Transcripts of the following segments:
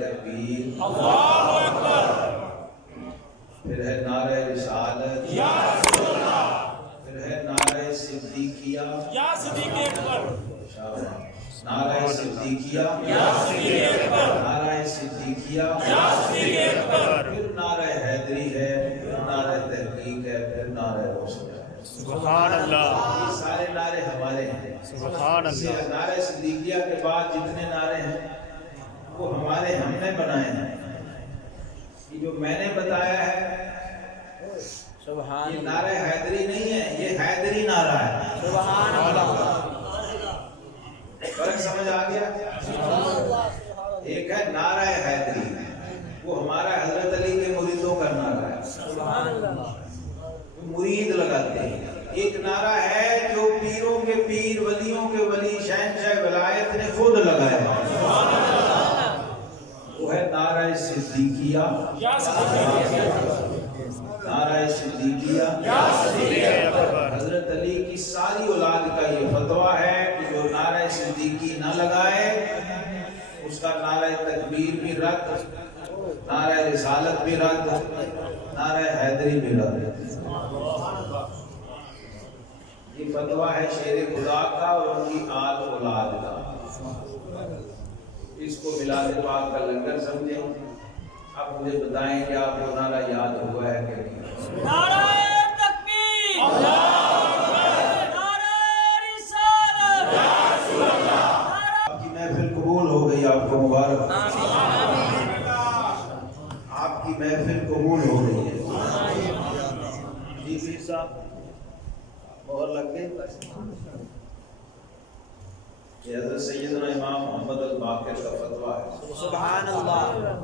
تکبیر، اللہ اکبر، پھر ہے نعرہ رسالت، یا رسول اللہ، پھر ہے نعرہ صدیقیہ، یا صدیق اکبر، نعرہ صدیقیہ، یا صدیق اکبر، نعرہ صدیقیہ، یا صدیق اکبر، پھر نعرہ حیدری ہے، پھر نعرہ تحقیق ہے، پھر نعرہ روشن ہے۔ سبحان اللہ، یہ سارے نعرے ہمارے ہیں۔ سبحان اللہ۔ نعرہ صدیقیہ کے بعد جتنے نعرے ہیں وہ ہمارے، ہم نے بنائے ہیں۔ یہ جو میں نے بتایا ہے یہ نعرہ حیدری نہیں ہے، یہ حیدری نعرہ ہے۔ سبحان اللہ، فرق سمجھ آ گیا؟ ایک ہے نعرہ حیدری، وہ ہمارا حضرت علی کے مریدوں کا نعرہ ہے، مرید لگاتے ہیں۔ ایک نعرہ ہے جو پیروں کے پیر، ولیوں کے ولی، شہنشاہ ولایت نے خود لگایا ہے، وہ ہے نعرہ صدیقیہ، نعرہ صدیقیہ۔ حضرت علی کی ساری اولاد کا یہ فتویٰ ہے کہ جو نعرہ صدیقی نہ لگائے اس کا نعرہ تکبیر بھی رد، نعرہ رسالت بھی رد، نعرہ حیدری بھی رد۔ یہ فتویٰ ہے شیر خدا کا اور ان کی آل اولاد کا۔ اس کو میلاد پاک کا لنگر سمجھیں۔ اب مجھے بتائیں کہ آپ کو نعرہ یاد ہوا ہے کہ نہیں؟ نعرہ تکبیر، اللہ اکبر، نعرہ رسالت، یا رسول اللہ۔ آپ کی محفل قبول ہو گئی، آپ کو مبارک، آپ کی محفل قبول ہو گئی ہے۔ جی پیر صاحب مہر لگ گئی۔ یہ حضرت سیدنا امام محمد الباقر کا فتویٰ ہے۔ سبحان اللہ،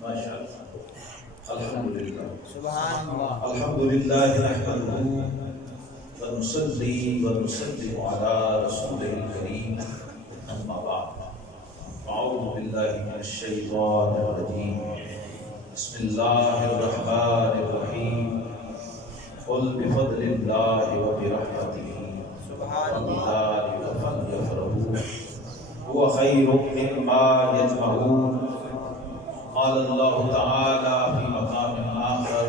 ماشاءاللہ، الحمدللہ، سبحان اللہ۔ الحمدللہ نحمدہ ونصلی ونسلم علی رسولہ الکریم، اما بعد، اعوذ باللہ من الشیطان الرجیم، بسم اللہ الرحمن الرحیم، قل بفضل اللہ وبرحمتہ فبذلک فلیفرحوا هو خیر مما یجمعون۔ قال اللہ تعالی فی مقام آخر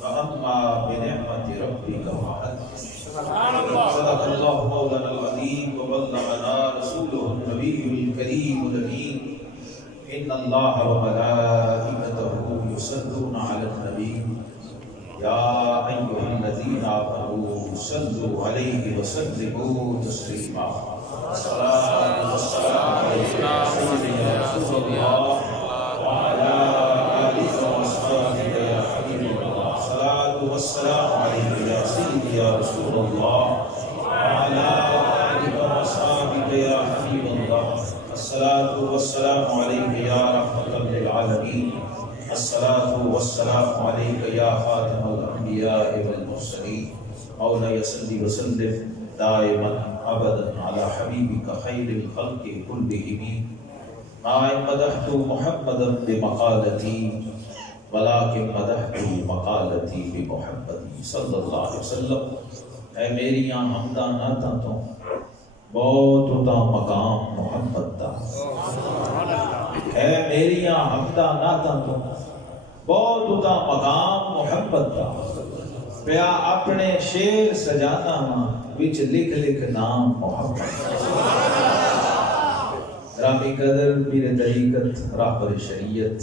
فاما بنعمت ربک فحدث۔ صدق اللہ مولانا العظیم وبلغنا رسولہ النبی الکریم الامین۔ ان اللہ وملائکتہ یصلون علی النبی یا ایھا الذین آمنوا صلوا علیہ وسلموا تسلیما۔ الصلاۃ والسلام علیک یا سیدنا رسول اللہ وعلی آلہ وصحبہ یا حبیب اللہ۔ الصلاۃ والسلام علیک یا سیدنا یا رسول اللہ وعلی آلہ وصحبہ یا حبیب اللہ۔ الصلاۃ والسلام علیک یا رحمۃ للعالمین۔ الصلاۃ والسلام علیک یا خاتم الانبیاء والمرسلین۔ مولانا صلی وسلم دائما ابدا علی حبیبک خیر الخلق کلہم۔ ما مدحت محمدا بمقالتی ولکن مدحت مقالتی بمحمد صلی اللہ علیہ وسلم۔ اے میریاں حمداں نعتاں تو بہت اتا مقام محمد دا، اے میریاں حمداں نعتاں تو بہت اتا مقام محمد دا۔ پیا اپنے شیر سجانا ہاں وچ لکھ لکھ نام محمد۔ رامی قدر پیر طریقت راہبر شریعت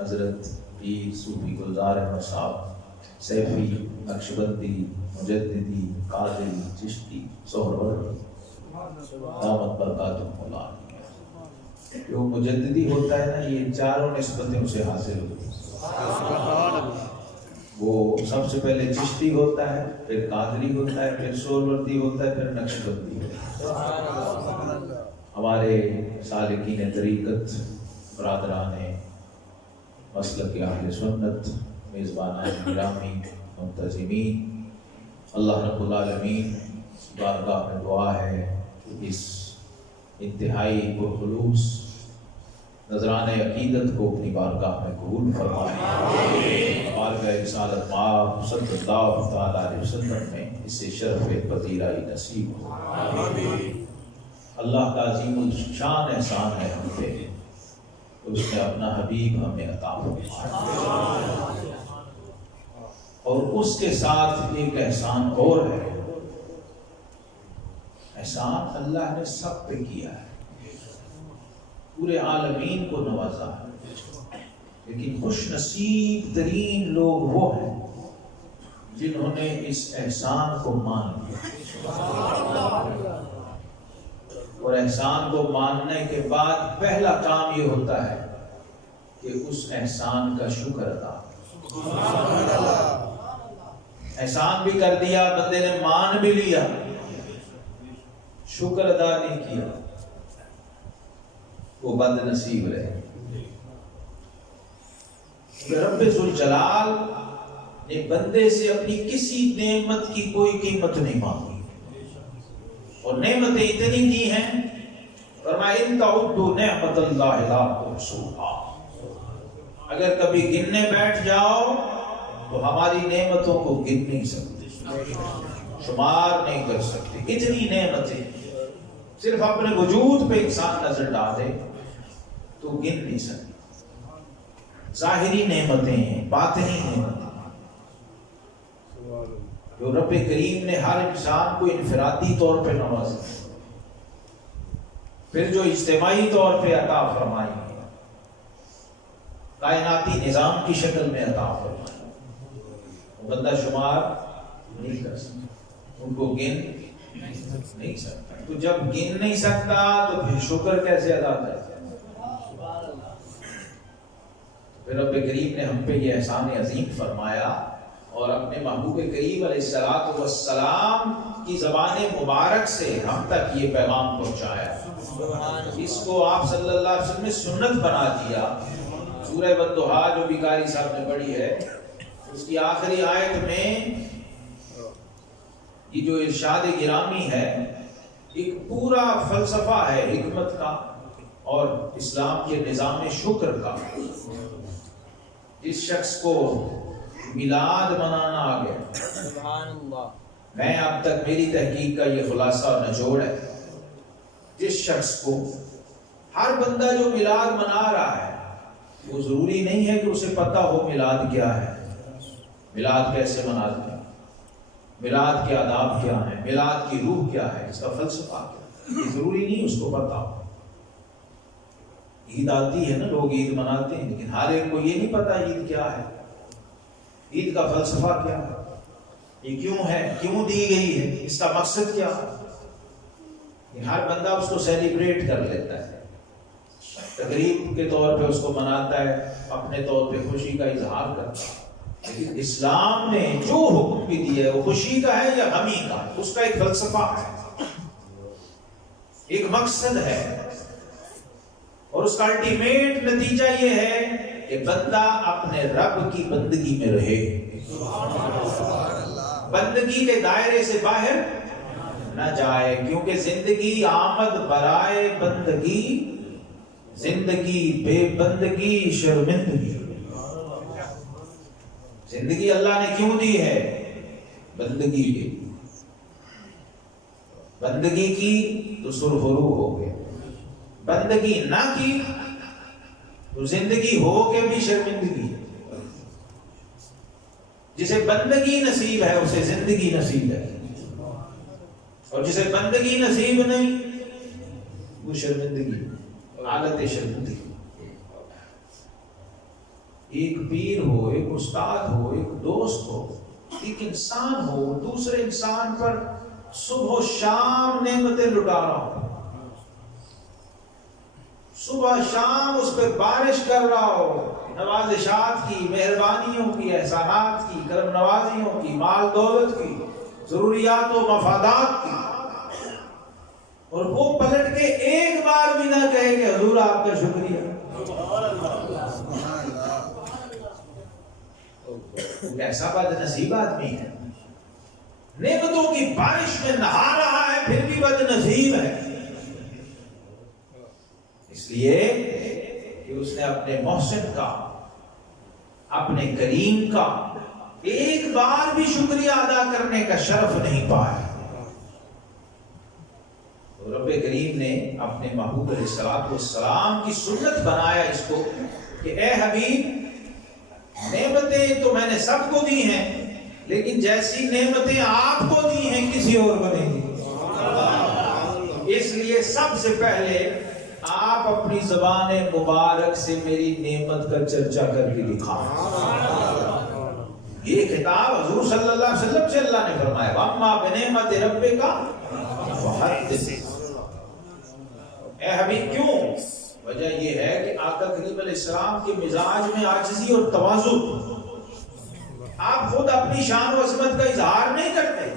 حضرت پیر صوفی گلزار احمد صاحب سیفی نقشبندی مجددی قادری چشتی سہروردی دامت برکاتہ مولانا۔ جو مجددی ہوتا ہے نا یہ چاروں نسبتیں اسے حاصل ہوتی ہیں۔ وہ سب سے پہلے چشتی ہوتا ہے، پھر قادری ہوتا ہے، پھر سہروردی ہوتا ہے، پھر نقشبندی ہوتا ہے۔ ہمارے سالکین طریقت، برادران مسلک اہل سنت، میزبانان گرامی، منتظمین، اللہ رب العالمین بارگاہ میں دعا ہے کہ اس انتہائی پرخلوص نذران عقیدت کو اپنی بارگاہ میں قبول فرمائے۔ بارگاہ رسالت مآب صلی اللہ تعالیٰ علیہ وسلم میں اسے شرف پذیرائی نصیب ہو۔ اللہ کا عظیم الشان احسان ہے ہم پہ، کہ اس نے اپنا حبیب ہمیں عطا فرمایا، اور اس کے ساتھ ایک احسان اور ہے۔ احسان اللہ نے سب پہ کیا ہے، پورے عالمین کو نوازا ہے، لیکن خوش نصیب ترین لوگ وہ ہیں جنہوں نے اس احسان کو مان لیا۔ اور احسان کو ماننے کے بعد پہلا کام یہ ہوتا ہے کہ اس احسان کا شکر ادا۔ احسان بھی کر دیا بندے نے، مان بھی لیا، شکر ادا نہیں کیا، وہ بد نصیب رہے۔ رب ذوالجلال نے بندے سے اپنی کسی نعمت کی کوئی قیمت نہیں مانگی، اور نعمتیں اتنی دی ہیں، فرمایا ان تعدوا نعمت اللہ لا تحصوها، اگر کبھی گننے بیٹھ جاؤ تو ہماری نعمتوں کو گن نہیں سکتے، شمار نہیں کر سکتے۔ اتنی نعمتیں صرف اپنے وجود پہ انسان نظر ڈالے تو گن نہیں سکتے۔ ظاہری نعمتیں ہیں، باطنی نعمتیں جو رب کریم نے ہر انسان کو انفرادی طور پہ نوازا، پھر جو اجتماعی طور پہ عطا فرمائی، کائناتی نظام کی شکل میں عطا فرمائی، بندہ شمار نہیں کر سکتا، ان کو گن نہیں سکتا۔ تو جب گن نہیں سکتا تو پھر شکر کیسے ادا کرتا ہے؟ پھر رب کریم نے ہم پہ یہ احسان عظیم فرمایا اور اپنے محبوب کریم علیہ السلام کی زبان مبارک سے ہم تک یہ پیغام پہنچایا، اس کو آپ صلی اللہ علیہ وسلم نے سنت بنا دیا۔ سورہ والضحیٰ جو بھی قاری صاحب نے پڑھی ہے، اس کی آخری آیت میں یہ جو ارشاد گرامی ہے، ایک پورا فلسفہ ہے حکمت کا اور اسلام کے نظام شکر کا۔ جس شخص کو میلاد منانا آ گیا، سبحان اللہ، میں اب تک میری تحقیق کا یہ خلاصہ اور نچوڑ ہے، جس شخص کو ہر بندہ جو میلاد منا رہا ہے، وہ ضروری نہیں ہے کہ اسے پتہ ہو میلاد کیا ہے، میلاد کیسے مناتے ہیں، میلاد کے آداب کیا ہیں، میلاد کی روح کیا ہے، اس کا فلسفہ کیا ہے، یہ ضروری نہیں اس کو پتہ ہو۔ عید آتی ہے نا، لوگ عید مناتے ہیں، لیکن ہر ایک کو یہ نہیں پتا عید کیا ہے، عید کا فلسفہ کیا ہے، یہ کیوں ہے، کیوں دی گئی ہے، اس کا مقصد کیا ہے۔ ہر بندہ اس کو سیلیبریٹ کر لیتا ہے، تقریب کے طور پہ اس کو مناتا ہے، اپنے طور پہ خوشی کا اظہار کرتا ہے۔ لیکن اسلام نے جو حکم بھی دیا ہے وہ خوشی کا ہے یا غمی کا، اس کا ایک فلسفہ ہے، ایک مقصد ہے، اور اس کا الٹیمیٹ نتیجہ یہ ہے کہ بندہ اپنے رب کی بندگی میں رہے، بندگی کے دائرے سے باہر نہ جائے، کیونکہ زندگی آمد برائے بندگی، زندگی بے بندگی شرمندگی۔ زندگی اللہ نے کیوں دی ہے؟ بندگی کی، بندگی کی تو سرخرو ہو گئے، بندگی نہ کی تو زندگی ہو کے بھی شرمندگی۔ جسے بندگی نصیب ہے اسے زندگی نصیب ہے، اور جسے بندگی نصیب نہیں وہ شرمندگی، حالت شرمندگی۔ ایک پیر ہو، ایک استاد ہو، ایک دوست ہو، ایک انسان ہو، دوسرے انسان پر صبح و شام نعمتیں لٹا رہا ہو، صبح شام اس پہ بارش کر رہا ہو، نوازشات کی، مہربانیوں کی، احسانات کی، کرم نوازیوں کی، مال دولت کی، ضروریات و مفادات کی، اور وہ پلٹ کے ایک بار بھی نہ کہے کہ حضور آپ کا شکریہ۔ ایسا بد نصیب آدمی ہے، نعمتوں کی بارش میں نہا رہا ہے پھر بھی بد نصیب ہے، اس لیے کہ اس نے اپنے محسن کا، اپنے کریم کا ایک بار بھی شکریہ ادا کرنے کا شرف نہیں پایا۔ تو رب کریم نے اپنے محبوب علیہ السلام کی سنت بنایا اس کو کہ اے حبیب نعمتیں تو میں نے سب کو دی ہیں، لیکن جیسی نعمتیں آپ کو دی ہیں کسی اور کو نہیں دی۔ اس لیے سب سے پہلے آپ اپنی زبان مبارک سے میری نعمت کا چرچا کر کے دکھائیں۔ یہ خطاب حضور صلی اللہ علیہ وسلم سے اللہ نے فرمایا وَأَمَّا بِنِعْمَتِ رَبِّكَ فَحَدِّثْ۔ اے حبیب کیوں؟ وجہ یہ ہے کہ آقا کریم علیہ السلام کے مزاج میں عاجزی اور تواضع، آپ خود اپنی شان و عظمت کا اظہار نہیں کرتے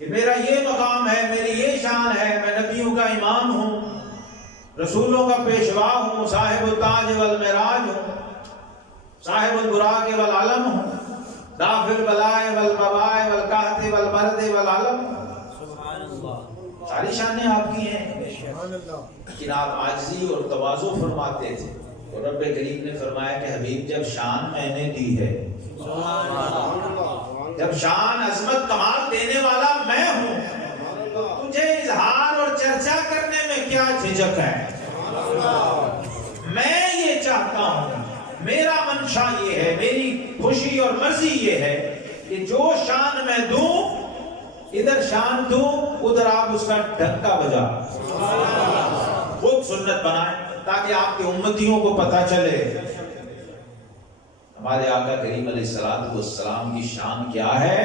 کہ میرا یہ مقام ہے، میری یہ شان ہے، میں نبیوں کا امام ہوں، رسولوں کا پیشوا ہوں، صاحب التاج والمعراج ہوں، صاحب البراق والعلم ہوں، دافع البلاء والبواء والقحط والبرد والعلم، ساری شانیں آپ کی ہیں، لیکن آپ عاجزی اور تواضع فرماتے تھے۔ اور رب کریم نے فرمایا کہ حبیب جب شان میں نے دی ہے، جب شان عظمت کمال دینے والا میں ہوں، تو تجھے اظہار اور چرچا کرنے میں کیا جھجک ہے؟ میں یہ چاہتا ہوں، میرا منشا یہ ہے، میری خوشی اور مرضی یہ ہے کہ جو شان میں دوں، ادھر شان دوں، ادھر آپ اس کا ڈھنکا بجا خود سنت بنائیں تاکہ آپ کے امتیوں کو پتہ چلے ہمارے آقا کریم علیہ السلام کی شان کیا ہے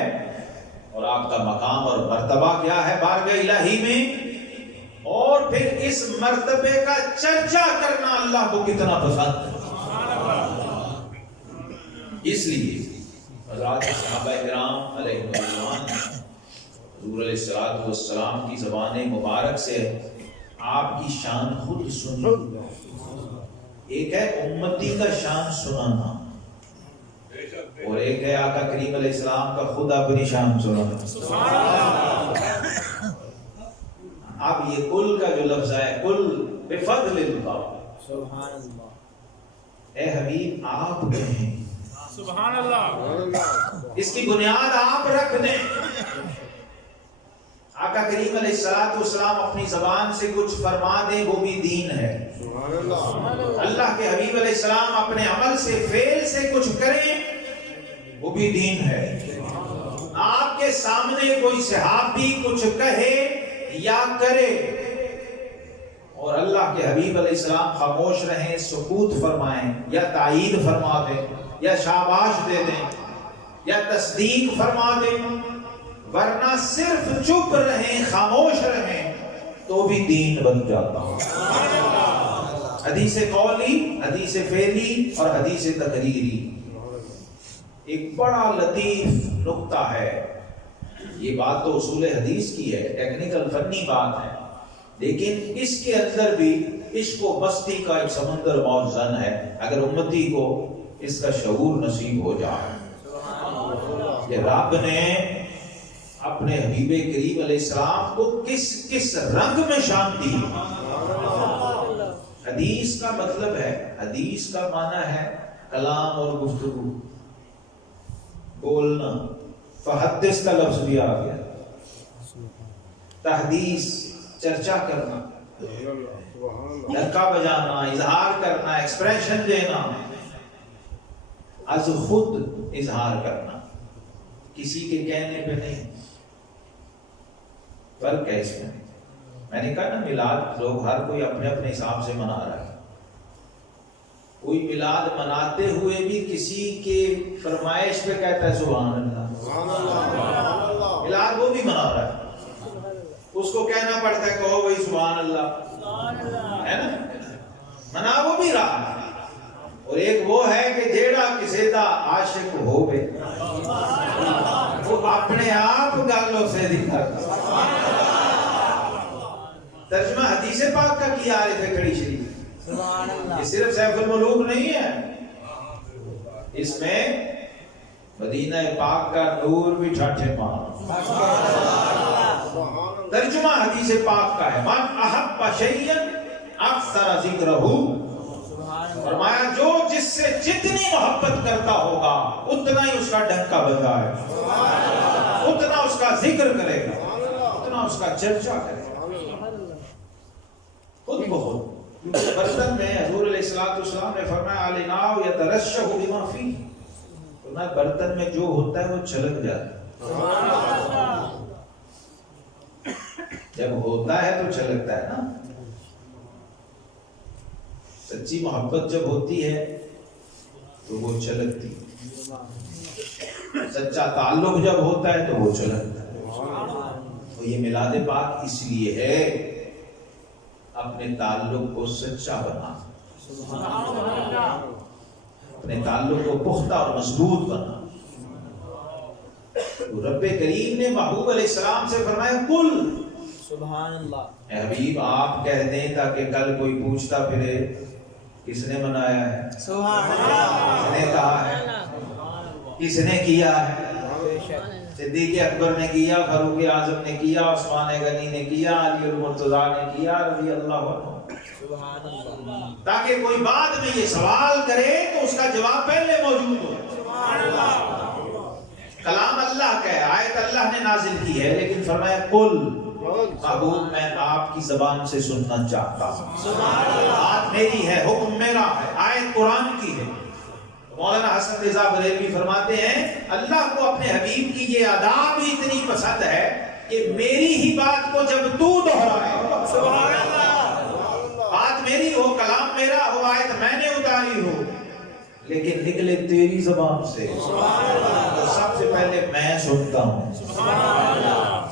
اور آپ کا مقام اور مرتبہ کیا ہے بارگاہ الہی میں، اور پھر اس مرتبے کا چرچا کرنا اللہ کو کتنا پسند ہے۔ اس لیے حضرات صحابہ کرام علیہ الرضوان حضور علیہ السلام کی زبان مبارک سے آپ کی شان خود سنی۔ ایک ہے امتی کا شان سنانا، اور ایک ہے آقا کریم علیہ السلام کا خود اپنی شان سنانا۔ اب یہ کل کا جو لفظ ہے، کل بفضل اللہ، اے حبیب آپ کہیں، سبحان اللہ، اس کی بنیاد آپ رکھ دیں۔ آقا کریم علیہ السلام اپنی زبان سے کچھ فرما دیں وہ بھی دین ہے۔ اللہ کے حبیب علیہ السلام اپنے عمل سے فعل سے کچھ کریں وہ بھی دین ہے۔ آپ کے سامنے کوئی صحابی کچھ کہے یا کرے اور اللہ کے حبیب علیہ السلام خاموش رہیں، سکوت فرمائیں یا تائید فرما دیں یا شاباش دے دیں یا تصدیق فرما دیں، ورنہ صرف چپ رہیں، خاموش رہیں، تو بھی دین بن جاتا ہے۔ حدیث قولی، حدیث فعلی اور حدیث تقریری ایک بڑا لطیف نقطہ ہے۔ یہ بات تو اصول حدیث کی ہے، ٹیکنیکل فنی بات ہے، لیکن اس کے اندر بھی عشق و مستی کا ایک سمندر موزن ہے۔ اگر امتی کو اس کا شعور نصیب ہو جائے کہ رب نے اپنے حبیب کریم علیہ السلام کو کس کس رنگ میں شان دی۔ حدیث کا مطلب ہے، حدیث کا معنی ہے کلام اور گفتگو، بولنا۔ فحدث کا لفظ بھی آ گیا، تحدیث، چرچا کرنا، ڈھکا بجانا، اظہار کرنا، ایکسپریشن دینا، از خود اظہار کرنا، کسی کے کہنے پہ نہیں۔ فرق ہے اس میں نے کہا نا، میلاد لوگ ہر کوئی اپنے اپنے حساب سے منا رہا ہے۔ کوئی میلاد مناتے ہوئے بھی کسی کے فرمائش پہ کہتا ہے سبحان اللہ، میلاد وہ بھی منا رہا ہے، اس کو کہنا پڑتا ہے کہو بھائی سبحان اللہ، ہے نا، منا وہ بھی رہا ہے۔ اور ایک وہ ہے کہ جیڑا کسی دا عاشق ہوے وہ اپنے آپ گالوں سے دکھاتا۔ ترجمہ حدیث پاک کا کیا عارف کھڑی شریف، یہ صرف سیف الملوک نہیں ہے، اس میں مدینہ پاک کا نور بھی ٹھاٹھے مار۔ ترجمہ حدیث پاک کا ہے، من احب شیئا اکثر ذکرہ، فرمایا جو جس سے جتنی محبت کرتا ہوگا اتنا ہی اس کا ڈنکا بجائے، اتنا اس کا ذکر کرے گا، اتنا اتنا اس کا چرچا کرے خود بخود. کیونکہ برتن میں حضور علیہ السلام نے فرمایا الاناء یترشح بما فیہ، فرمایا برتن میں جو ہوتا ہے وہ چھلک جاتا ہے. جب ہوتا ہے تو چھلکتا ہے نا. سچی محبت جب ہوتی ہے تو وہ چھلکتی، سچا تعلق جب ہوتا ہے تو وہ چھلکتا ہے. تو یہ میلاد پاک اس لیے ہے اپنے تعلق کو سچا بنا، اپنے تعلق کو پختہ اور مضبوط بنا. رب کریم نے محبوب علیہ السلام سے فرمایا کل، سبحان اللہ، اے حبیب آپ کہہ دیں تاکہ کل کوئی پوچھتا پھرے کس نے منایا ہے، سبحان اللہ، کس نے کہا ہے، کس نے کیا ہے. صدیق اکبر نے کیا، فاروق اعظم نے کیا، عثمان غنی نے کیا، علی المرتضیٰ نے کیا رضی اللہ عنہ. سبحان اللہ، تاکہ کوئی بعد میں یہ سوال کرے تو اس کا جواب پہلے موجود ہو. سبحان اللہ. کلام اللہ کا ہے، آیت اللہ نے نازل کی ہے، لیکن فرمایا قل، محبوب میں آپ کی زبان سے سننا چاہتا ہوں. سبحان اللہ، بات میری ہے، حکم میرا ہے، آیت قرآن کی ہے. مولانا حسن رضا بریلوی فرماتے ہیں اللہ کو اپنے حبیب کی یہ ادا بھی اتنی پسند ہے کہ میری ہی بات کو جب تو دہرائے، سبحان اللہ، بات میری ہو، کلام میرا ہو، آیت میں نے اتاری ہو، لیکن نکلے تیری زبان سے، تو سب سے پہلے میں سنتا ہوں.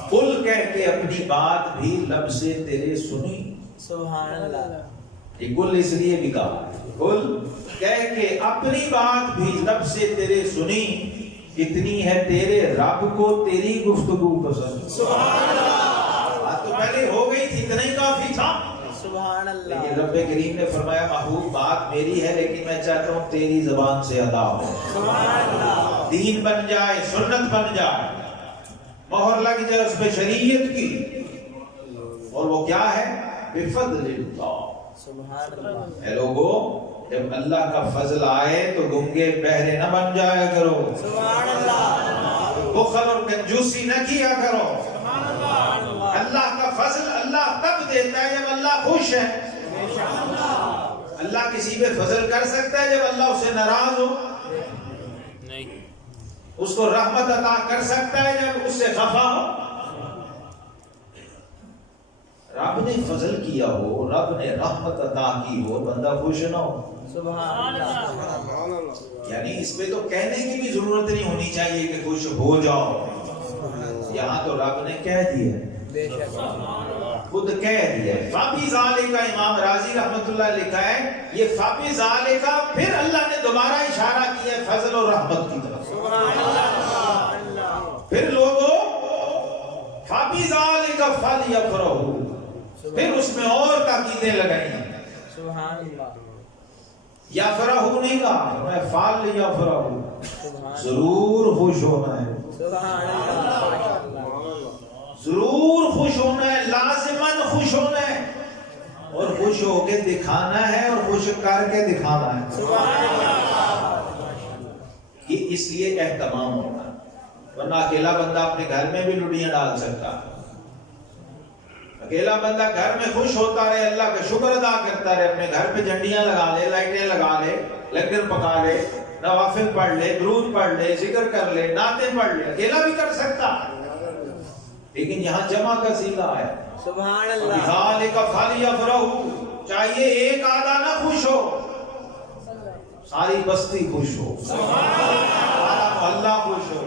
قل کہہ کے اپنی بات بھی لب سے تیرے سنی. سبحان اللہ، یہ کل اس لیے بھی کہا، کل کہہ کے اپنی بات بھی لب سے تیرے سنی، اتنی ہے تیرے رب کو تیری گفتگو پسند. سبحان اللہ، بات تو پہلے ہو گئی تھی، اتنا ہی کافی تھا. سبحان اللہ، لیکن رب کریم نے فرمایا محبوب بات میری ہے لیکن میں چاہتا ہوں تیری زبان سے ادا ہو، سبحان اللہ، دین بن جائے، سنت بن جائے، مہر لگ جائے اس پہ شریعت کی. اور وہ کیا ہے؟ بفضل اللہ. سبحان اللہ، اے لوگو جب اللہ کا فضل آئے تو گنگے بہرے نہ بن جایا کرو، سبحان اللہ، بخل اور کنجوسی نہ کیا کرو. اللہ کا فضل اللہ تب دیتا ہے جب اللہ خوش ہے. اللہ کسی پہ فضل کر سکتا ہے جب اللہ اسے ناراض ہو؟ نہیں. اس کو رحمت عطا کر سکتا ہے جب اس سے خفا ہو؟ رب نے فضل کیا ہو، رب نے رحمت عطا کی ہو، بندہ خوش نہ ہو؟ سبحان اللہ، یعنی اس پہ تو کہنے کی بھی ضرورت نہیں ہونی چاہیے کہ خوش ہو جاؤ. یہاں تو رب نے کہہ دیا، بے شک، خود کہہ دیا. فَبِ ذَلِكَ امام راضی رحمت اللہ لکھا ہے، یہ فَبِ ذَلِكَ پھر اللہ نے دوبارہ اشارہ کیا فضل اور رحمت کی طرف. سبحان اللہ، پھر لوگوں فَبِ ذَلِكَ فَلْيَفْرَحُوا، پھر اس میں اور تاکیدیں لگائیں. سبحان اللہ، یفرحوا نہیں کہا، میں فَلْيَفْرَحُوا، سبحان ضرور خوش ہونا ہے، سبحان اللہ، ضرور خوش ہونا ہے، لازماً خوش ہونا ہے، اور خوش ہو کے دکھانا ہے اور خوش کر کے دکھانا ہے. سبحان اللہ، یہ اس لیے اہتمام ہونا ہے. ورنہ اکیلا بندہ اپنے گھر میں بھی لڑیاں ڈال سکتا ہے. اکیلا بندہ گھر میں خوش ہوتا رہے، اللہ کا شکر ادا کرتا رہے، اپنے گھر پہ جھنڈیاں لگا لے، لائٹیں لگا لے، لنگر پکا لے، نوافل پڑھ لے، درود پڑھ لے، ذکر کر لے، نعتیں پڑھ لے، اکیلا بھی کر سکتا. لیکن یہاں جمع کا صیغہ ہے، سبحان اللہ، ذالک فلیفرحوا، چاہیے ایک آدھا نہ خوش ہو، ساری بستی خوش ہو، سارا محلہ خوش ہو،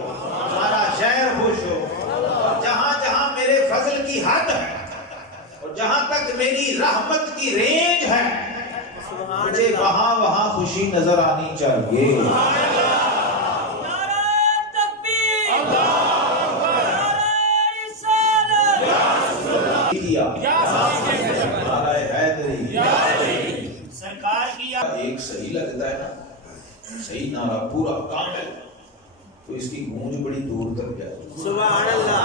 سارا شہر خوش ہو. جہاں جہاں میرے فضل کی حد ہے اور جہاں تک میری رحمت کی رینج ہے، مجھے وہاں وہاں خوشی نظر آنی چاہیے. نعرہ تکبیر، نعرہ رسالت، نعرہ حیدری سرکار کی ایک صحیح لگتا ہے نا، صحیح نعرہ پورا کامل، تو اس کی گونج بڑی دور تک جائے. سبحان اللہ،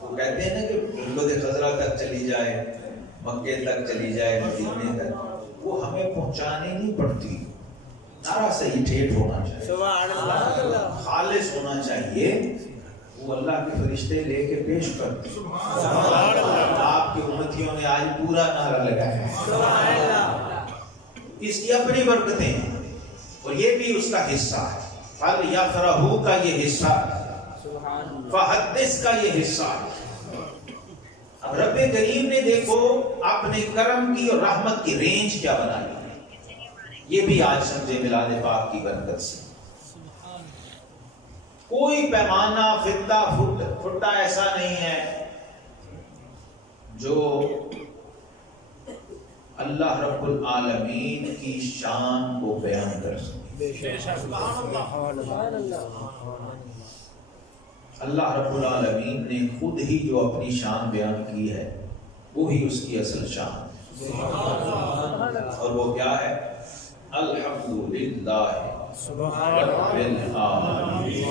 وہ کہتے ہیں نا کہ گنبد خضرا تک چلی جائے، مکے تک چلی جائے، مدینے تک، وہ ہمیں پہنچانے نہیں پڑتی. نعرہ صحیح ٹھیٹ ہونا چاہیے، سبحان اللہ، خالص ہونا چاہیے. وہ اللہ کے فرشتے لے کے پیش کرتے ہیں. آپ کے امتیوں نے آج پورا نعرہ لگایا ہے. اس کی اپنی برکتیں ہیں اور یہ بھی اس کا حصہ ہے. فَلْيَفْرَحُوا کا یہ حصہ ہے, فَحَدِّثْ کا یہ حصہ ہے. اب رب کریم نے دیکھو اپنے کرم کی اور رحمت کی رینج کیا بنائی ہے. یہ بھی آج سمجھے میلاد پاک کی برکت سے. کوئی پیمانہ فتا فٹا ایسا نہیں ہے جو اللہ رب العالمین کی شان کو بیان کر سکے. اللہ رب العالمین نے خود ہی جو اپنی شان بیان کی ہے وہی اس کی اصل شان ہے. اور وہ کیا ہے؟ الحمدللہ رب العالمین.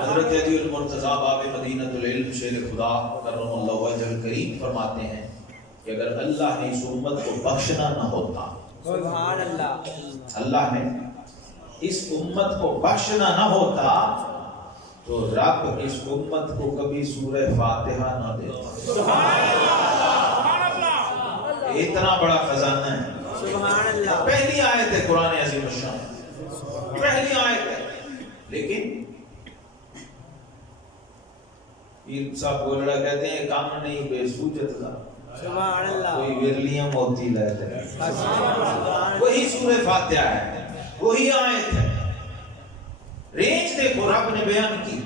حضرت علی المرتضیٰ باب مدینۃ العلم شیر خدا کرم اللہ وجہ الکریم فرماتے ہیں کہ اگر اللہ نے اس امت کو بخشنا نہ ہوتا, سبحان اللہ, اللہ نے اس امت کو بخشنا نہ ہوتا تو رب اس امت کو کبھی سورہ فاتحہ نہ دیتا. سبحان اللہ, اتنا بڑا خزانہ ہے. سبحان اللہ. پہلی آیت ہے قرآن عظیم الشان, پہلی آیت ہے. لیکن پیر صاحب گولڑا کہتے ہیں کام نہیں بے سوجت تھا, سبحان اللہ. کوئی ورلیاں موتی لیتے ہیں. وہی سورہ فاتحہ ہے, وہی آیت ہے. رینج دیکھو رب نے بیان کی,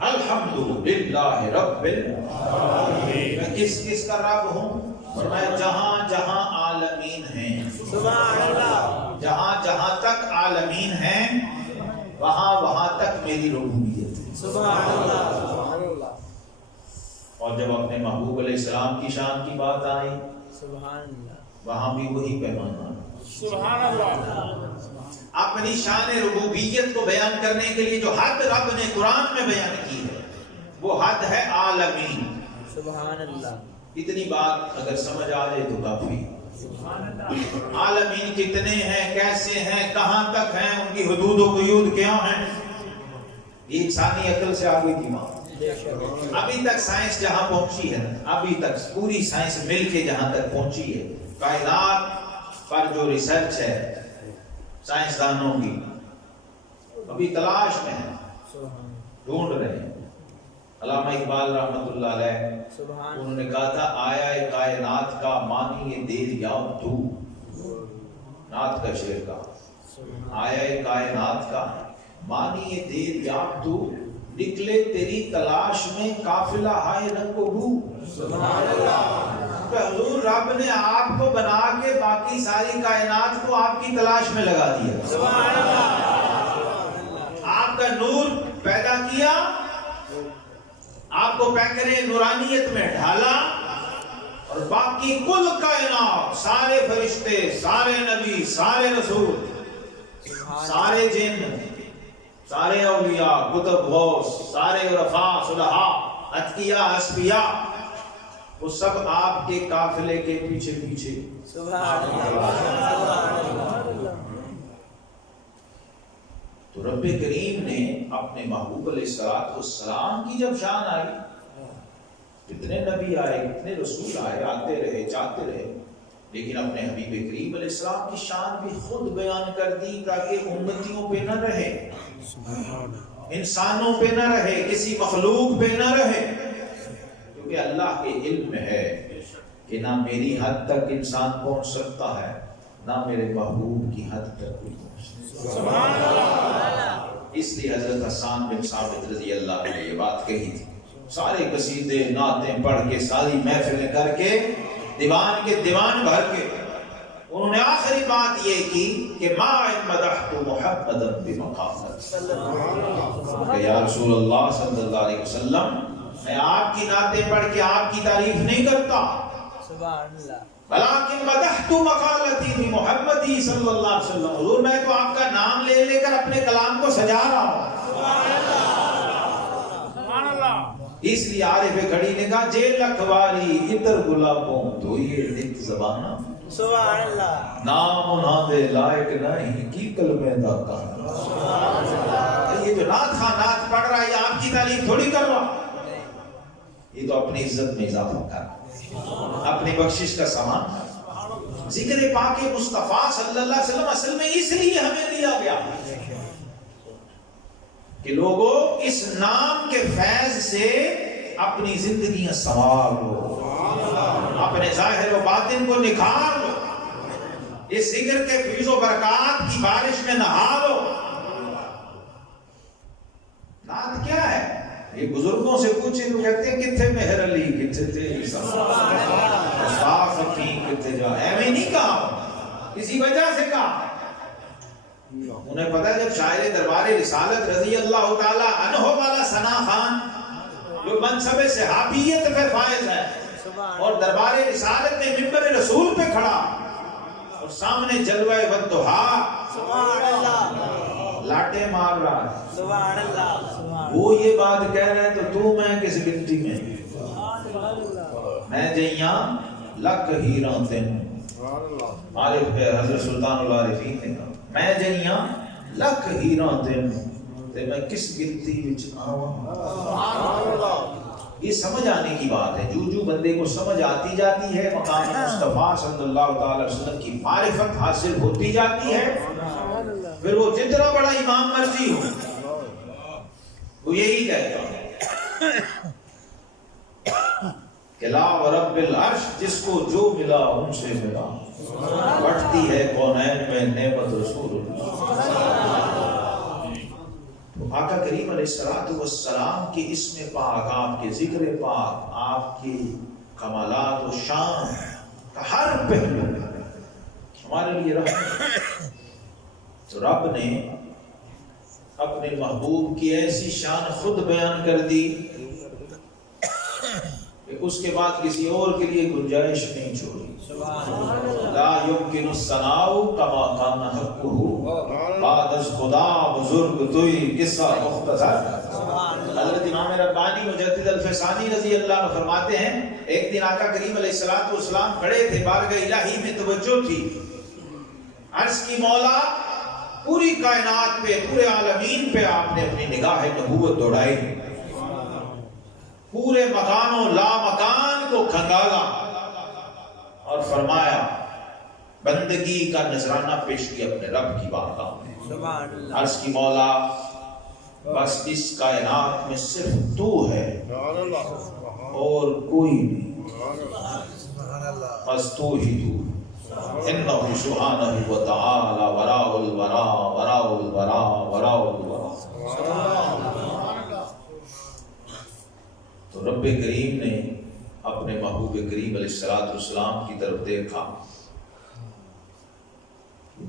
الحمدللہ رب العالمین. میں کس کا رب ہوں؟ فرمایا جہاں جہاں عالمین ہیں, سبحان اللہ, جہاں تک عالمین ہیں وہاں تک میری ربوبیت ہے. سبحان اللہ. اور جب اپنے محبوب علیہ السلام کی شان کی بات آئی سبحان اللہ, وہاں بھی وہی پیمانہ. سبحان اللہ. اپنی شان ربوبیت کو بیان کرنے کے لیے جو حد رب نے قرآن میں بیان کی ہے وہ حد ہے عالمین. سبحان اللہ. اتنی بات اگر سمجھ آ جائے تو کافی. عالمین کتنے ہیں, کیسے ہیں, کہاں تک ہیں, ان کی حدود و قیود کیا ہیں, یہ انسانی عقل سے آگے کی بات. ابھی تک سائنس جہاں پہنچی ہے, ابھی تک پوری سائنس مل کے جہاں تک پہنچی ہے, کائنات پر جو ریسرچ ہے سائنسدانوں کی ابھی تلاش میں ہے, ڈھونڈ رہے ہیں. علامہ اقبال رحمۃ اللہ علیہ انہوں نے کہا تھا آیا کائنات کا مانی دیر یاب تو, نعت کا شعر کا, آیا کائنات کا مانی دیر یاب تو, نکلے تیری تلاش میں قافلہ ہائے رنگ و بو. سبحان اللہ. کہ حضور رب نے آپ کو بنا کے باقی ساری کائنات کو آپ کی تلاش میں لگا دیا. سبحان اللہ. آپ کا نور پیدا کیا, آپ کو پیکرے نورانیت میں ڈھالا, اور باقی کل کائنات, سارے فرشتے, سارے نبی, سارے رسول, سارے جن, سارے اولیاء, کتب غوث, سارے عرفاء, صلحاء, اتقیاء, اصفیاء, وہ سب آپ کے قافلے کے پیچھے پیچھے. سبحان اللہ. تو رب کریم نے اپنے محبوب علیہ السلام کی جب شان آئی, کتنے نبی آئے, کتنے رسول آئے, آتے رہے, جاتے رہے, لیکن اپنے حبیب کریم علیہ السلام کی شان بھی خود بیان کر دی تاکہ امتیوں پہ نہ رہے, انسانوں پہ نہ رہے, کسی مخلوق پہ نہ رہے. کیونکہ اللہ کے علم میں ہے کہ نہ میری حد تک انسان پہنچ سکتا ہے, نہ میرے محبوب کی حد تک کوئی پہنچ سکتا ہے. اس لیے حضرت حسان بن ثابت رضی اللہ عنہ نے یہ بات کہی تھی. سارے قصیدے نعتیں پڑھ کے, ساری محفلیں کر کے, دیوان کے دیوان بھر کے, انہوں نے آخری بات یہ کی کہ ما مدحت محمدا بمقامت, کہ یا رسول اللہ صلی اللہ علیہ وسلم میں آپ کی نعتیں پڑھ کے آپ کی تعریف نہیں کرتا, سبحان اللہ, بلکہ مدحت مقالتی بمحمدی صلی اللہ علیہ وسلم, حضور میں تو آپ کا نام لے لے کر اپنے کلام کو سجا رہا ہوں. سبحان اللہ. اس لیے عارف گھڑی نے کہا جے لکھواری اتر گلابوں تو یہ نت زبانہ, سبحان اللہ. نام نہ دے لائق نہیں کی کلمے دا کہا. یہ جو جو نعت خواہ نعت پڑھ رہا ہے یہ آپ کی تعریف تھوڑی کر رہا، یہ تو اپنی عزت میں اضافہ کر، اپنی بخشش کا سامان۔ ذکر پاک مصطفیٰ صلی اللہ علیہ وسلم اصل میں اس لیے ہمیں دیا گیا کہ لوگوں اس نام کے فیض سے اپنی زندگیاں سنوار لو، اپنے ظاہر و باطن کو نکھار لو، اس ذکر کے فیض و برکات کی بارش میں نہا لو۔ نعت کیا ہے؟ یہ بزرگوں سے پوچھے تو کہتے ہیں کتنے مہر علی کتنے تھے صاف حکیم کتنے جا، ایویں نہیں کہا، کسی وجہ سے کہا۔ انہیں پتہ ہے جب شاعر دربار رسالت رضی اللہ تعالی عنہ والا ثنا خان جو منصب صحابیت پہ فائز ہے اور دربار رسالت میں منبر رسول پہ کھڑا اور سامنے جلوہ والضحیٰ سبحان اللہ لاٹے مار رہا ہے، سبحان اللہ وہ یہ بات کہہ رہے ہیں تو میں کس گنتی میں، میں جیاں لک ہیراں تین عارف ہے حضرت سلطان العارفین نے کہا میں جیاں لک ہیراں تین تے میں کس گنتی وچ آواں۔ یہ سمجھ آنے کی بات ہے، جو بندے کو سمجھ آتی جاتی ہے، مقام مصطفیٰ صلی اللہ تعالی وسلم کی معرفت حاصل ہوتی جاتی ہے، پھر وہ جتنا بڑا امام مرضی ہو وہ یہی کہتا کہ لا ورب العرش جس کو جو ملا ان سے ملا، بڑھتی ہے کونین میں نعمت رسول اللہ۔ تو آقا کریم علیہ السلام کی اسم پاک، آپ کے ذکر پاک، آپ کی کمالات و شان کا ہر پہلو ہمارے لیے رحمت۔ تو رب نے اپنے محبوب کی ایسی شان خود بیان کر دی کہ اس کے بعد کسی اور کے لیے گنجائش نہیں چھوڑی۔ لا يمكن الثناء كما كان حقه بعد از خدا بزرگ توئی قصہ مختصر۔ حضرت امام ربانی مجدد الفسانی رضی اللہ عنہ فرماتے ہیں ایک دن آقا کریم علیہ السلام کھڑے تھے، بارگاہ الہی میں توجہ تھی، عرش کی مولا پوری کائنات پہ، پورے عالمین پہ آپ نے اپنی نگاہ نبوت دوڑائی، پورے مکان و لا مکان کو کھنگالا اور فرمایا بندگی کا نذرانہ پیش کیا اپنے رب کی بارگاہ میں۔ عرش کی مولا بس اس کائنات میں صرف تو ہے اور کوئی نہیں، بس تو ہی تو، انہ سبحانہ وتعالی وراء الورا وراء الورا وراء الورا۔ تو رب کریم نے اپنے محبوب کریم علیہ السلام کی طرف دیکھا،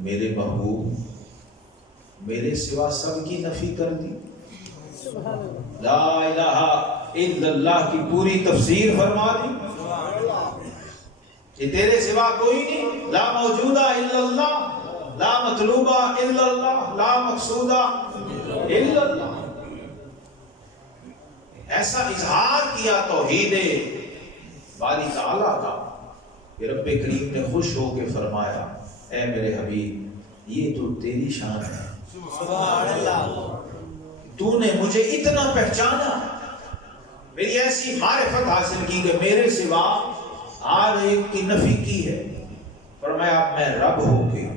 میرے محبوب میرے سوا سب کی نفی کر دی، لا الہ الا اللہ کی پوری تفسیر فرما دی کہ تیرے سوا کوئی نہیں، لا موجودہ الا اللہ، لا مطلوبہ الا اللہ، لا مقصودہ الا اللہ۔ ایسا اظہار کیا توحید باری تعالیٰ کا کہ رب کریم نے خوش ہو کے فرمایا اے میرے حبیب یہ تو تیری شان ہے، سبحان اللہ، تو نے مجھے اتنا پہچانا، میری ایسی معرفت حاصل کی کہ میرے سوا آج ایک کی نفی کی ہے، فرمایا اب میں رب ہو کے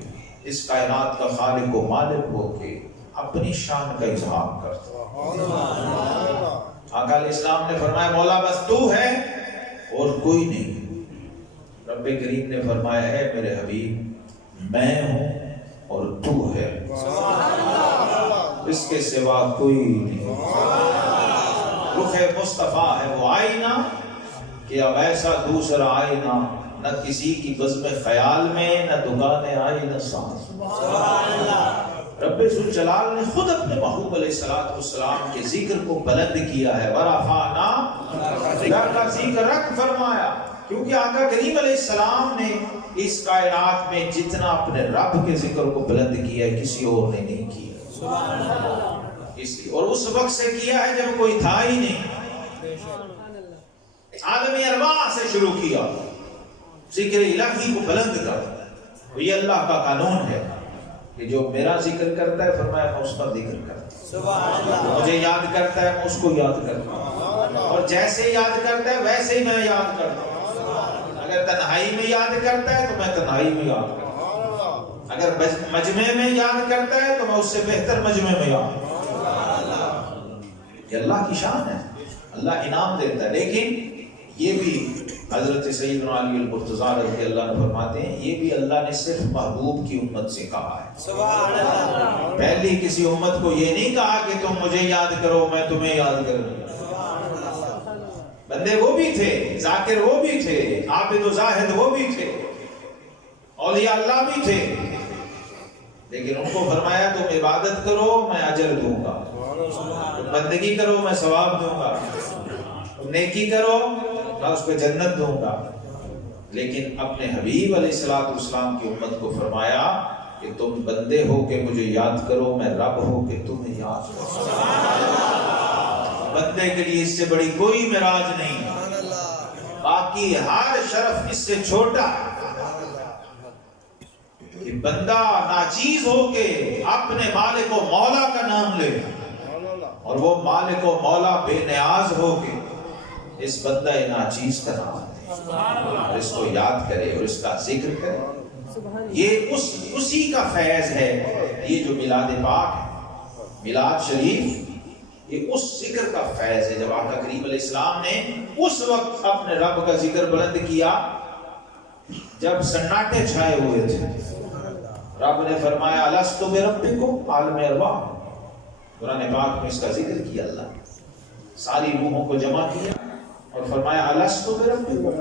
اس کائنات کا خالق و مالک ہو کے اپنی شان کا اظہار کرتا ہوں۔ آقا علیہ السلام نے فرمایا مولا بس تو ہے اور کوئی نہیں۔ رب کریم نے فرمایا ہے میرے حبیب میں ہوں اور تو ہے، اس کے سوا کوئی نہیں۔ رخ مصطفیٰ ہے وہ آئینہ کہ اب ایسا دوسرا آئینہ نہ کسی کی بزم خیال میں، نہ دکانے آئینہ ساز۔ رب ذوالجلال نے خود اپنے محبوب علیہ السلام کے ذکر کو بلند کیا ہے، وَرَفَعْنَا لَكَ ذِكْرَكَ فرمایا، کیونکہ آقا کریم علیہ السلام نے اس کائنات میں جتنا اپنے رب کے ذکر کو بلند کیا ہے کسی اور نے نہیں کیا، اس لیے اور اس وقت سے کیا ہے جب کوئی تھا ہی نہیں، عالم ارواح سے شروع کیا ذکر الہی کو بلند کر، یہ اللہ کا قانون ہے۔ کہ جو میرا ذکر کرتا ہے فرمایا میں اس کا ذکر کرتا ہوں، سبحان اللہ مجھے یاد کرتا ہے میں اس کو یاد کرتا ہوں، اور جیسے یاد کرتا ہے ویسے ہی میں یاد کرتا ہوں۔ اگر تنہائی میں یاد کرتا ہے تو میں تنہائی میں یاد کرتا ہوں، اگر مجمع میں یاد کرتا ہے تو میں اس سے بہتر مجمع میں یاد کرتا ہوں۔ یہ اللہ کی شان ہے، اللہ انعام دیتا ہے۔ لیکن یہ بھی حضرت سیدنا علی المرتضیٰ رضی اللہ عنہ فرماتے ہیں یہ بھی اللہ نے صرف محبوب کی امت سے کہا ہے، سبحان اللہ پہلی کسی امت کو یہ نہیں کہا کہ تم مجھے یاد کرو میں تمہیں یاد کروں۔ بندے وہ بھی تھے، ذاکر وہ بھی تھے، عابد و زاہد وہ بھی تھے، اولیاء اللہ بھی تھے، لیکن ان کو فرمایا تم عبادت کرو میں اجر دوں گا، تم بندگی کرو میں ثواب دوں گا، تم نیکی کرو میں اس پہ جنت دوں گا۔ لیکن اپنے حبیب علیہ السلام کی امت کو فرمایا کہ تم بندے ہو کہ مجھے یاد کرو، میں رب ہو کہ تمہیں یاد کرو۔ بندے کے لیے اس سے بڑی کوئی معراج نہیں، باقی ہر شرف اس سے چھوٹا ہے کہ بندہ ناچیز ہو کے اپنے مالک و مولا کا نام لے، اور وہ مالک و مولا بے نیاز ہو کے اس بندہ ناچیز کا نام لے اور اس کو یاد کرے اور اس کا ذکر کرے۔ یہ اسی کا فیض ہے، یہ جو میلاد پاک ہے، میلاد شریف، یہ اس ذکر کا فیض ہے۔ جب آقا کریم علیہ السلام نے اس وقت اپنے رب کا ذکر بلند کیا جب سناٹے چھائے ہوئے تھے، رب نے فرمایا الست بربکم، عالم ارواح، قرآن پاک میں اس کا ذکر کیا، اللہ ساری روحوں کو جمع کیا اور فرمایا الست بربکم،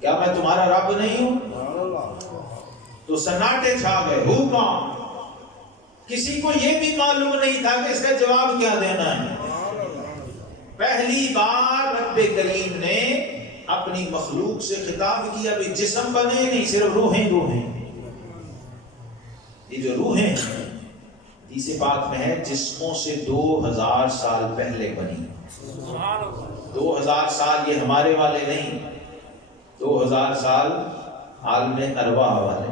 کیا میں تمہارا رب نہیں ہوں؟ تو سناٹے چھا گئے، ہو کون؟ کسی کو یہ بھی معلوم نہیں تھا کہ اس کا جواب کیا دینا ہے۔ پہلی بار رب کریم نے اپنی مخلوق سے خطاب کیا، بھی جسم بنے نہیں، صرف روحیں روحیں۔ یہ جو روحیں ہیں حدیث پاک میں ہے جسموں سے 2000 سال پہلے بنی۔ 2000 سال یہ ہمارے والے نہیں، 2000 سال عالم ارواح والے۔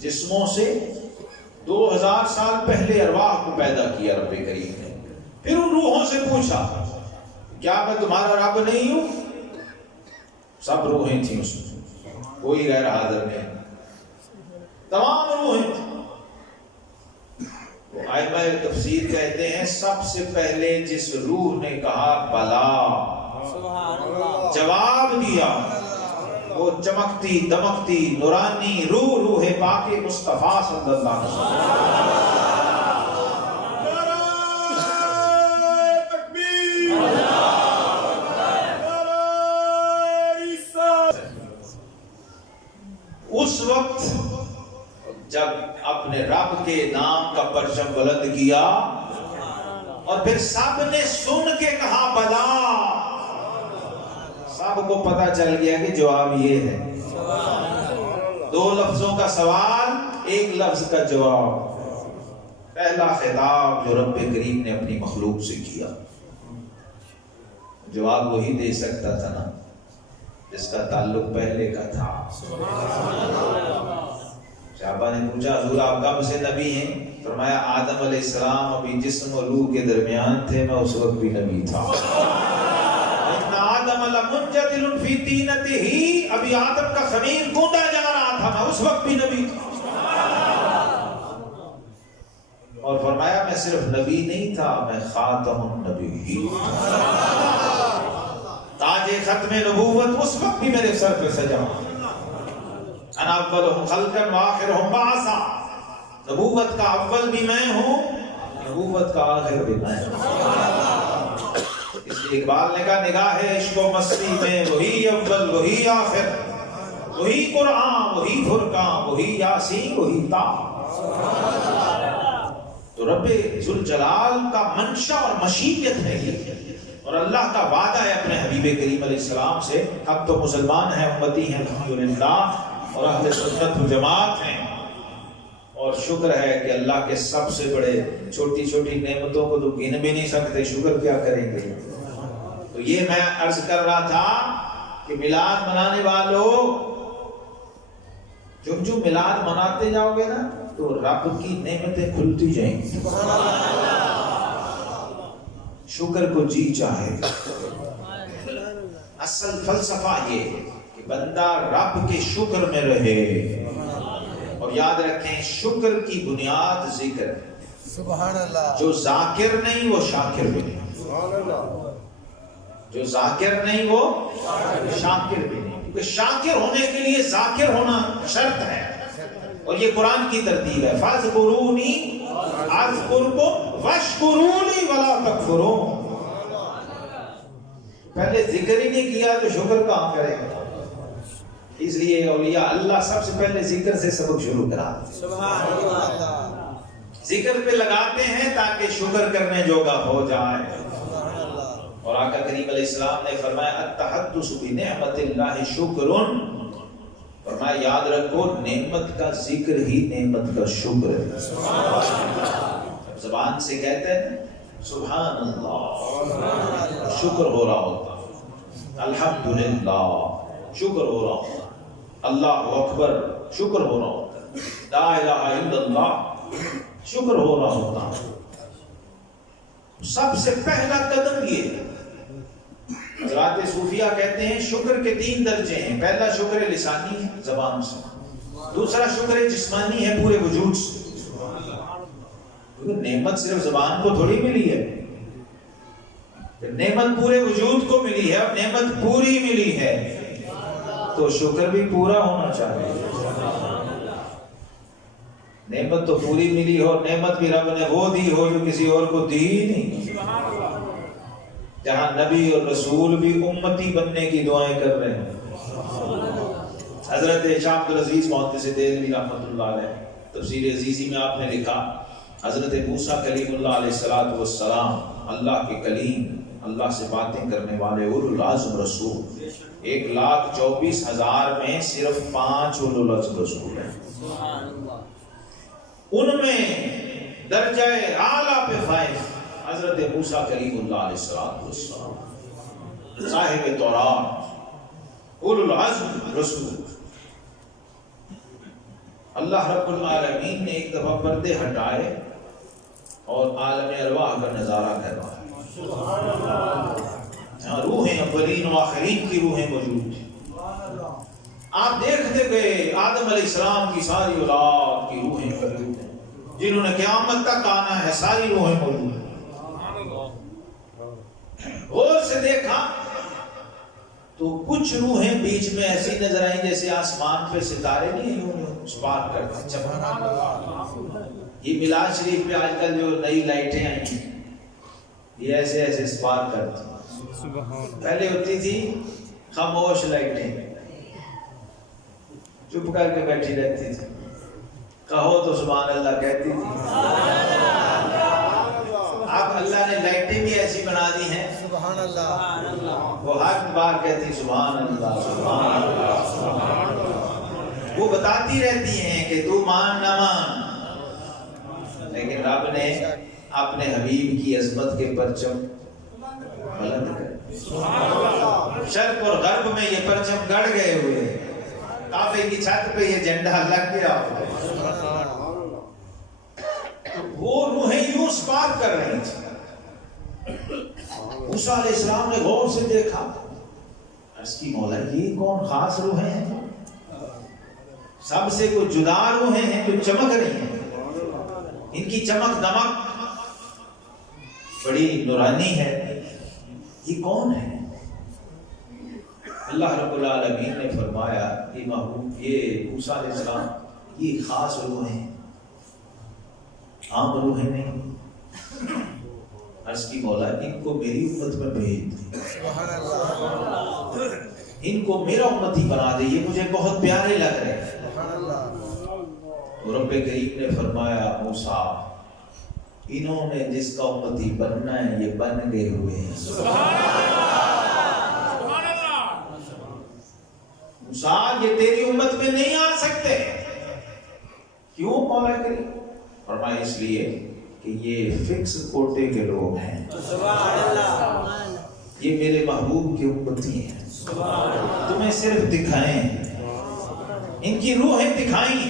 جسموں سے 2000 سال پہلے ارواح کو پیدا کیا رب کریم نے، پھر ان روحوں سے پوچھا کیا میں تمہارا رب نہیں ہوں؟ سب روحیں تھیں اس میں، کوئی غیر حاضر نہیں، تمام روحیں تھیں۔ ائمہ تفسیر کہتے ہیں سب سے پہلے جس روح نے کہا بلا، جواب دیا، وہ چمکتی دمکتی نورانی روح پاک مصطفیٰ صلی اللہ علیہ وسلم۔ اس وقت جب اپنے رب کے نام کا پرچم بلند کیا اور پھر سب نے سن کے کہا بلا، سب کو پتا چل گیا کہ جواب یہ ہے۔ 2 لفظوں کا سوال، 1 لفظ کا جواب، پہلا خطاب جو رب کریم نے اپنی مخلوق سے کیا، جواب وہی دے سکتا تھا نا جس کا تعلق پہلے کا تھا۔ صحابہ نے پوچھا حضور آپ کب سے نبی ہیں؟ فرمایا آدم علیہ السلام ابھی جسم و روح کے درمیان تھے، میں اس وقت بھی نبی تھا۔ آدم لمنجدل فی طینتہ، ابھی آدم کا خمیر گوندا جا رہا تھا، میں اس وقت بھی نبی تھا۔ اور فرمایا میں صرف نبی نہیں تھا، میں خاتم النبی، تاج ختم نبوت اس وقت بھی میرے سر پہ سجا، انا اولہم خلقا وآخرہم بعثا، نبوت کا اول بھی میں ہوں، نبوت کا آخر بھی میں ہوں۔ اس لیے اقبال نے کہا نگاہ عشق و مستی میں وہی اول وہی آخر، وہی قرآن وہی فرقان وہی یاسین وہی تا۔ تو رب ذوالجلال کا منشا اور مشیت ہے یہ، اور اللہ کا وعدہ ہے اپنے حبیب کریم علیہ السلام سے۔ اب تو مسلمان ہیں، امتی ہیں الحمدللہ، اور اہل سنت و جماعت ہیں، اور شکر ہے کہ اللہ کے سب سے بڑے چھوٹی چھوٹی نعمتوں کو تو گن بھی نہیں سکتے، شکر کیا کریں گے۔ تو یہ میں عرض کر رہا تھا کہ میلاد منانے والوں جب جو میلاد مناتے جاؤ گے نا تو رب کی نعمتیں کھلتی جائیں گی. شکر کو جی چاہے. اصل فلسفہ یہ ہے کہ بندہ رب کے شکر میں رہے. اور یاد رکھیں شکر کی بنیاد ذکر ہے. سبحان اللہ. جو ذاکر نہیں وہ شاکر بھی نہیں. سبحان اللہ. جو ذاکر نہیں وہ شاکر بھی نہیں. کیونکہ شاکر ہونے کے لیے ذاکر ہونا شرط ہے. اور یہ قرآن کی ترتیب ہے. فَاذْكُرُونِي أَذْكُرْكُمْ وَاشْكُرُونِي وَلَا تَكْفُرُونَ. پہلے ذکر ہی نہیں کیا تو شکر کہاں کرے گا. اس لیے اولیاء اللہ سب سے پہلے ذکر سے سبق شروع کراتے ہیں. سبحان اللہ. ذکر پہ لگاتے ہیں تاکہ شکر کرنے جوگا ہو جائے. سبحان اللہ. اور آقا کریم علیہ السلام نے فرمایا التحدث بنعمت اللہ شکر. فرمایا یاد رکھو نعمت کا ذکر ہی نعمت کا شکر ہے. زبان سے کہتے ہیں سبحان اللہ شکر ہو رہا ہوتا. الحمدللہ شکر ہو رہا ہوتا. اللہ اکبر شکر ہو رہا ہوتا. لا الہ الا اللہ شکر ہو رہا ہوتا. سب سے پہلا قدم یہ ہے. حضرات صوفیہ کہتے ہیں شکر کے 3 درجے ہیں. پہلا شکر لسانی ہے زبان سے. دوسرا شکر جسمانی ہے پورے وجود سے. نعمت صرف زبان کو تھوڑی ملی ہے. نعمت پورے وجود کو ملی ہے. اور نعمت پوری ملی ہے تو شکر بھی پورا ہونا چاہیے. نعمت تو پوری ملی ہو. نعمت بھی رب نے وہ دی ہو جو کسی اور کو دی نہیں. جہاں نبی اور رسول بھی امتی بننے کی دعائیں کر رہے ہیں. حضرت شاہ عبدالعزیز محدث دہلوی رحمۃ اللہ علیہ تفسیر عزیزی میں آپ نے لکھا حضرت موسیٰ کلیم اللہ علیہ السلام اللہ کے کلیم اللہ سے باتیں کرنے والے اولو العزم رسول. 1,24,000 میں صرف 5 اولو العزم رسول ہیں. ان میں درجہ اعلیٰ پہ فائز حضرت موسیٰ کلیم اللہ علیہ السلام صاحب تورات اولو العزم رسول. اللہ رب العالمین نے ایک دفعہ پردے ہٹائے اور عالم ارواح کا نظارہ کروایا. روحیں اولین و آخرین کی روحیں موجود تھیں. آپ دیکھتے گئے آدم علیہ السلام کی ساری اولاد کی روحیں موجود ہیں. جنہوں نے قیامت تک آنا ہے ساری روحیں موجود ہیں. غور سے دیکھا تو کچھ روحیں بیچ میں ایسی نظر آئیں جیسے آسمان پہ ستارے نہیں یوں سپارک کرتے چمکتے. یہ میلاد شریف پہ آج کل جو نئی لائٹیں آئی ہیں یہ ایسے ایسے سپارک کرتی ہیں. پہلے ہوتی تھی خاموش لائٹیں چپ کر کے بیٹھی رہتی تھی. کہو تو سبحان اللہ کہتی تھی. اب اللہ نے لائٹیں بھی ایسی بنا دی ہیں سبحان اللہ. وہ ہر بار کہتی سبحان اللہ سبحان اللہ سبحان اللہ. وہ بتاتی رہتی ہیں کہ تو مان نہ مان. لیکن رب نے اپنے حبیب کی عظمت کے پرچم بلند کر. شرق اور غرب میں یہ پرچم گڑ گئے ہوئے. کعبے کی چھت پہ یہ جھنڈا لگ گیا. وہ روحیں یوں سپارک کر رہی تھی. موسیٰ علیہ السلام نے غور سے دیکھا. عرض کی مولا یہ کون خاص روحیں ہیں؟ سب سے کوئی جدا روحیں ہیں جو چمک رہی ہیں. ان کی چمک دمک بڑی نورانی ہے. یہ کون ہے؟ اللہ رب العالمین نے فرمایا یہ محبوب یہ موسیٰ علیہ السلام یہ خاص روحیں ہیں عام روحیں نہیں. عرض کی مولا ان کو میری امت میں بھیج دے. سبحان اللہ. ان کو میرا امتی بنا دے. یہ مجھے بہت پیارے لگ رہے ہیں. سبحان اللہ. تو رب کریم نے فرمایا موسیٰ انہوں نے جس کا امتی بننا ہے یہ بن گئے ہوئے ہیں. موسیٰ یہ تیری امت میں نہیں آ سکتے. کیوں مولا کریم؟ فرمایا اس لیے کہ یہ فکس کوٹے کے لوگ ہیں. سبحان اللہ. یہ میرے محبوب کے امتی ہیں. تمہیں صرف دکھائیں ان کی روحیں دکھائیں.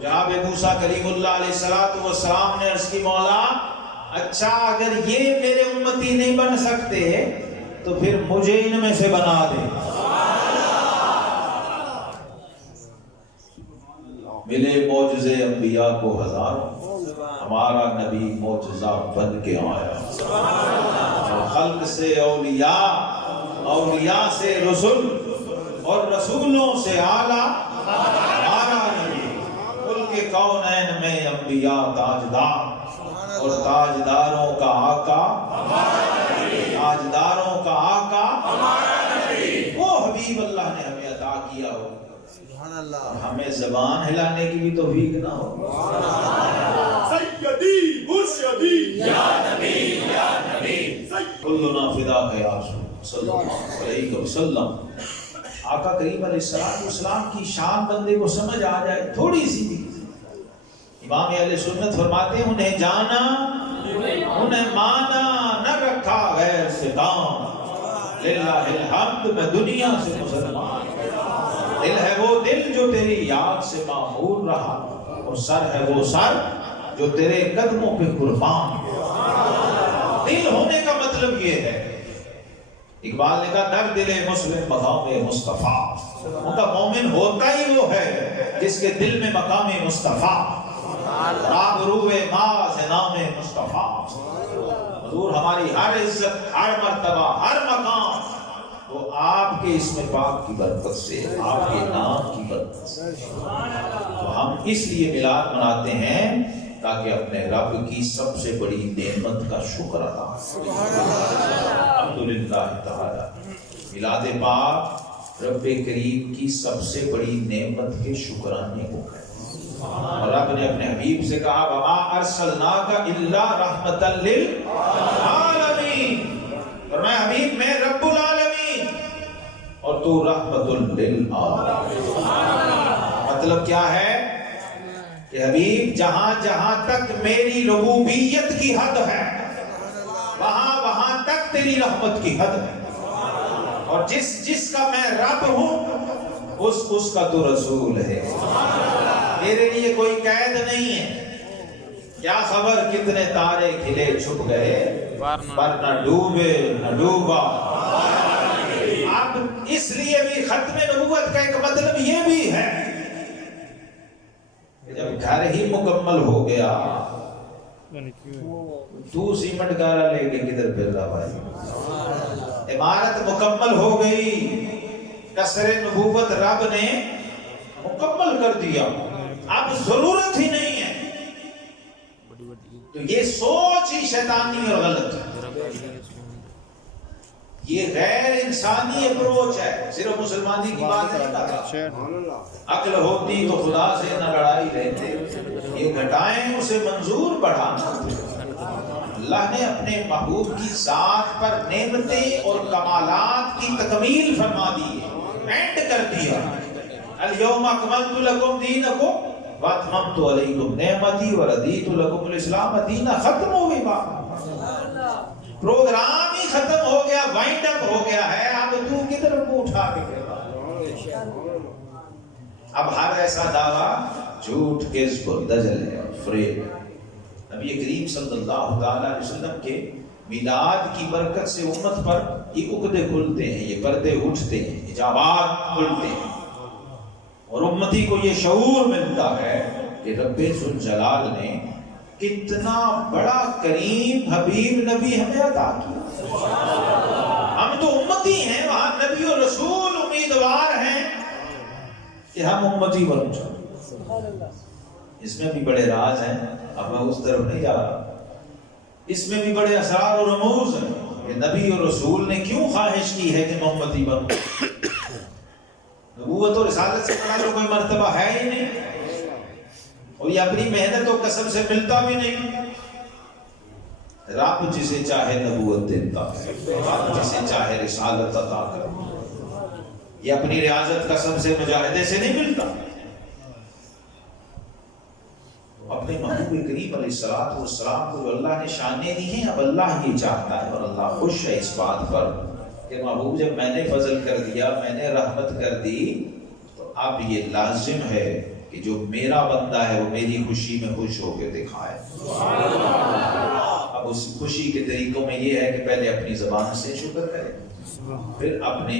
جناب موسیٰ کلیم اللہ علیہ السلام نے عرض کی مولا اچھا اگر یہ میرے امتی نہیں بن سکتے تو پھر مجھے ان میں سے بنا دے. ملے معجزے انبیاء کو ہزاروں، ہمارا نبی معجزہ بن کے آیا. خلق سے اولیاء، اولیاء سے رسول، اور رسولوں سے اعلیٰ ہمارا نبی. ملک کونین میں انبیاء تاجدار، اور تاجداروں کا آقا، تاجداروں کا آقا وہ حبیب اللہ نے ہمیں عطا کیا ہو. ہمیں زبان ہلانے کی بھی توفیق نہ ہو. سیدی مرشدی یا نبی یا نبی کلنا فداک یا رسول صلی اللہ علیہ وسلم. آقا کریم علیہ السلام کی شان بندے کو سمجھ آ جائے تھوڑی سی بھی. امام اہل سنت فرماتے ہیں انہیں جانا انہیں مانا نہ رکھا غیر سے کام. للہ الحمد میں دنیا سے مسلمان. دل ہے وہ دل جو تیری یاد سے معمور رہا، اور سر ہے وہ سر جو تیرے قدموں پہ قربان. دل ہونے کا مطلب یہ ہے، اقبال نے کہا در دل مسلم مقام مصطفیٰ. ان کا مومن ہوتا ہی وہ ہے جس کے دل میں مقام مصطفیٰ، راب روح ماز نام مصطفیٰ. حضور ہماری ہر عزت، ہر مرتبہ، ہر مقام وہ آپ کے اسم پاک کی برکت سے، آپ کے نام کی برکت سے. تو ہم اس لیے میلاد مناتے ہیں تاکہ اپنے رب کی سب سے بڑی نعمت کا شکر ادا الحمدللہ تعالی. میلاد پاک رب کریم کی سب سے بڑی نعمت کے شکرانے کو ہے. اور رب نے اپنے حبیب سے کہا وما ارسلناک الا رحمتا للعالمین. فرمایا حبیب میں رب العالمین اور تو رحمت للعالمین. مطلب کیا ہے کہ حبیب جہاں جہاں تک میری ربوبیت کی حد ہے وہاں وہاں تک تیری رحمت کی حد ہے. اور جس جس کا میں رب ہوں اس کا تو رسول ہے. میرے لیے کوئی قید نہیں ہے. کیا خبر کتنے تارے کھلے چھپ گئے پر نہ ڈوبے نہ ڈوبا. اب اس لیے بھی ختم نبوت کا ایک مطلب یہ بھی ہے کہ جب گھر ہی مکمل ہو گیا تو سیمنٹ گارا لے کے کدھر پھر رہا بھائی. عمارت مکمل ہو گئی، قصر نبوت رب نے مکمل کر دیا، اب ضرورت ہی نہیں ہے. تو یہ سوچ ہی شیطانی اور غلط ہے. یہ غیر انسانی اپروچ ہے. صرف مسلمانی کی بات نہیں کرتا. عقل ہوتی تو خدا سے نہ لڑائی رہتے. یہ گھٹائیں اسے منظور بڑھانا. اللہ نے اپنے محبوب کی ذات پر نعمتیں اور کمالات کی تکمیل فرما دی ہے، اینڈ کر دیا. الیوم اکملت لکم دینکم واتممت علیکم نعمتی ورضیت لکم الاسلام دینا. ختم ہو گئی بات، پروگرام ہی ختم ہو گیا، وائنڈ اپ ہو گیا ہے. اب تو کدھر کو اٹھا کے کہتا. اب ہر ایسا دعویٰ جھوٹ، کذب اور دجل ہے اور فریب. نبی کریم صلی اللہ علیہ وسلم کے میلاد کی برکت سے امت پر یہ عقدے کھلتے ہیں، یہ پردے اٹھتے ہیں، حجابات کھلتے ہیں، اور امتی کو یہ شعور ملتا ہے کہ رب ذوالجلال نے کتنا بڑا کریم حبیب نبی ہمیں عطا کیا. ہم تو امتی ہیں، وہاں نبی و رسول امیدوار ہیں کہ ہم امتی بن جائیں. اس میں بھی بڑے راز ہیں، اب میں اس طرف نہیں جا رہا. اس میں بھی بڑے اسرار و رموز ہیں کہ نبی و رسول نے کیوں خواہش کی ہے کہ میں امتی بنوں. نبوت اور رسالت سے بڑا تو کوئی مرتبہ ہے ہی نہیں، اور یہ اپنی محنت و کسب سے ملتا بھی نہیں. رب جسے چاہے نبوت دیتا ہے، رب جسے چاہے رسالت عطا کرتا. یہ اپنی ریاضت کسب سے مجاہدے سے نہیں ملتا. اپنے محبوب کریم علیہ السلام کو جو اللہ نے شانیں دی ہیں، اب اللہ یہ چاہتا ہے اور اللہ خوش ہے اس بات پر کہ محبوب جب میں نے فضل کر دیا، میں نے رحمت کر دی، تو اب یہ لازم ہے کہ جو میرا بندہ ہے وہ میری خوشی میں خوش ہو کے دکھائے. اب اس خوشی کے طریقوں میں یہ ہے کہ پہلے اپنی زبان سے شکر کرے, پھر اپنے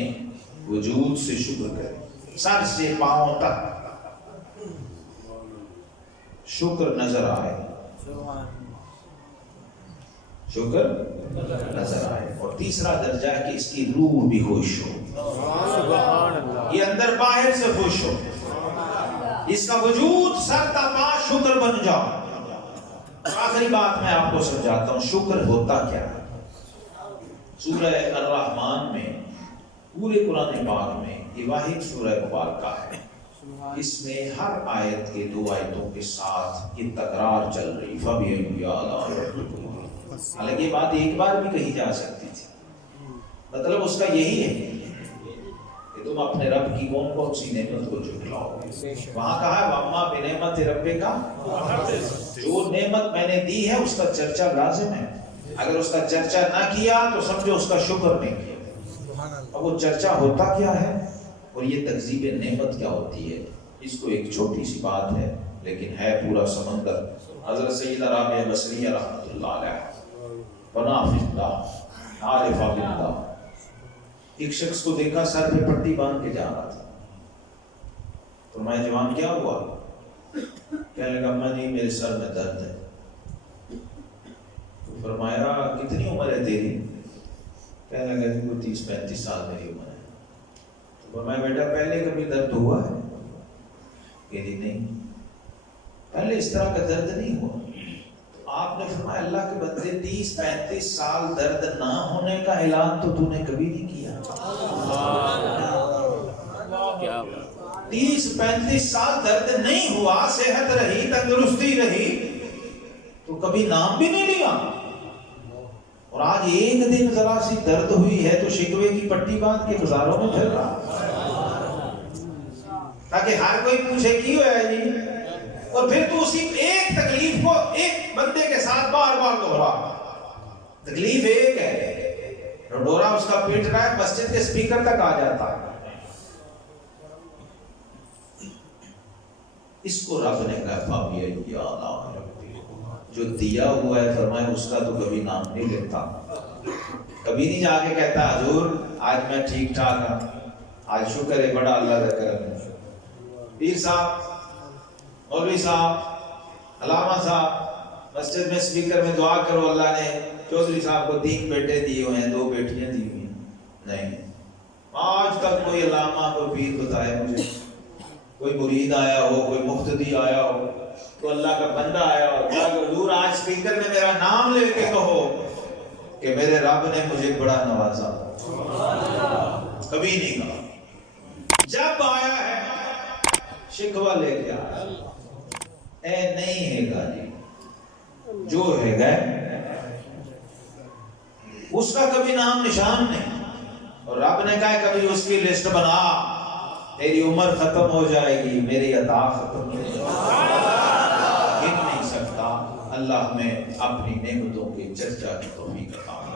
وجود سے شکر کرے, سر سے پاؤں تک شکر نظر آئے, شکر نظر آئے. اور تیسرا درجہ ہے کہ اس کی روح بھی خوش ہو, یہ اندر باہر سے خوش ہو, اس کا وجود سر تا پا شکر بن جاؤ. آخری بات میں آپ کو سمجھاتا ہوں شکر ہوتا کیا ہے. سورہ الرحمن میں پورے قرآن پاک میں یہ واحد سورہ مبارکہ ہے, اس میں ہر آیت کے 2 آیتوں کے ساتھ یہ تکرار چل رہی. فَبِأَيِّ آلَاءِ رَبِّكُمَا, حالانکہ یہ بات ایک بار بھی کہی جا سکتی تھی. مطلب اس کا یہی ہے کہ تم اپنے رب کی کون کون سی نعمت کو جھٹلاؤ. وہاں کہا ہے وَأَمَّا بِنِعْمَتِ رَبِّكَ, جو نعمت میں نے دی ہے اس کا چرچا لازم ہے. اگر اس کا چرچا نہ کیا تو سمجھو اس کا شکر نہیں کیا. اب وہ چرچا ہوتا کیا ہے اور یہ تکذیب نعمت کیا ہوتی ہے, اس کو ایک چھوٹی سی بات ہے لیکن ہے پورا سمندر. حضرت سیدہ رابعہ بصریہ رحمۃ اللہ علیہ پناہ فی اللہ عارفہ باللہ, ایک شخص کو دیکھا سر پہ پٹی باندھ کے جا رہا تھا. فرمایا جوان کیا ہوا؟ کہنے لگا اما جی میرے سر میں درد ہے. تو فرمایا کتنی عمر ہے تیری؟ کہنے لگا جی کوئی 30-35 سال میری عمر ہے. تو فرمایا بیٹا پہلے کبھی درد ہوا ہے؟ کہتی نہیں, پہلے اس طرح کا درد نہیں ہوا. تو آپ نے فرمایا اللہ کے بندے 30-35 سال درد نہ ہونے کا اعلان تو تو نے کبھی نہیں کیا. 30-35 سال درد نہیں ہوا, صحت رہی, تندرستی رہی, تو کبھی نام بھی نہیں لیا. اور آج ایک دن ذرا سی درد ہوئی ہے تو شکوے کی پٹی باندھ کے بازاروں میں پھر رہا, تاکہ ہر کوئی پوچھے کی ہوا ہے جی. اور پھر تو اسی ایک تکلیف کو ایک بندے کے ساتھ بار بار دوہرا. تکلیف ایک ہے, ڈورا اس کا پیٹ رہا ہے, مسجد کے سپیکر تک آ جاتا ہے. اس کو رب نے کہا فَبِأَيِّ آلَاءِ رَبِّكُمَا, جو دیا ہوا ہے فرمایا اس کا تو کبھی نام نہیں لیتا. کبھی نہیں جا کے کہتا حضور آج میں ٹھیک ٹھاک ہوں, آج شکر ہے بڑا اللہ کا کرم ہے. پیر صاحب, مولوی صاحب, علامہ صاحب مسجد میں سپیکر میں دعا کرو اللہ نے چودھری صاحب کو 3 بیٹے دیے ہوئے ہیں, 2 بیٹیاں دی ہوئی ہیں. نہیں, آج تک کوئی علامہ کوئی پیر بتائے مجھے, کوئی مرید آیا ہو, کوئی مقتدی آیا ہو, کوئی اللہ کا بندہ آیا ہو, کیا حضور آج سپیکر میں میرا نام لے کے کہو کہ میرے رب نے مجھے بڑا نوازا. کبھی نہیں کہا. جب آیا ہے شکوہ لے کے آیا, اے نہیں ہے گا جی, جو ہے گا اس کا کبھی نام نشان نہیں. اور رب نے کہا کبھی اس کی لسٹ بنا, تیری عمر ختم ہو جائے گی, میری عطا ختم ہو جائے گی, گن نہیں سکتا. اللہ میں اپنی نعمتوں کی چرچا کی توفیق عطا